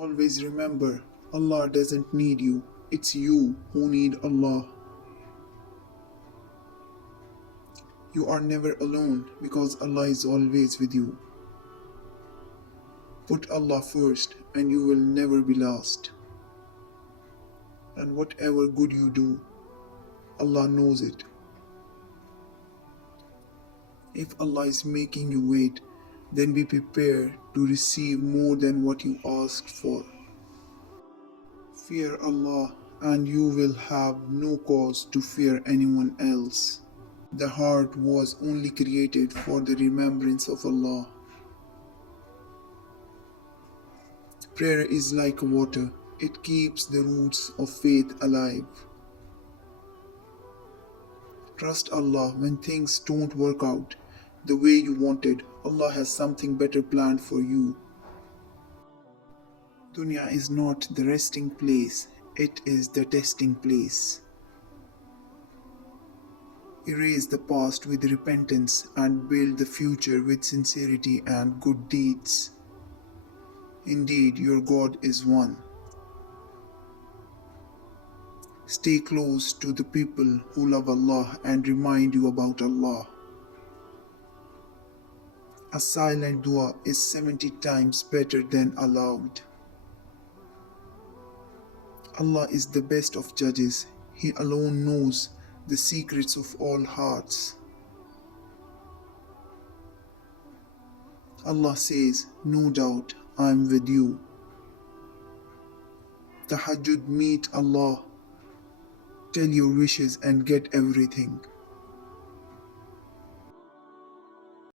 Always remember, Allah doesn't need you, it's you who need Allah. You are never alone because Allah is always with you. Put Allah first and you will never be lost. And whatever good you do, Allah knows it. If Allah is making you wait, then be prepared to receive more than what you ask for. Fear Allah and you will have no cause to fear anyone else. The heart was only created for the remembrance of Allah. Prayer is like water, it keeps the roots of faith alive. Trust Allah when things don't work out the way you wanted. Allah has something better planned for you. Dunya is not the resting place, it is the testing place. Erase the past with repentance and build the future with sincerity and good deeds. Indeed, your God is one. Stay close to the people who love Allah and remind you about Allah. A silent dua is 70 times better than a loud. Allah is the best of judges. He alone knows the secrets of all hearts. Allah says, no doubt I am with you. Tahajjud, meet Allah. Tell your wishes and get everything.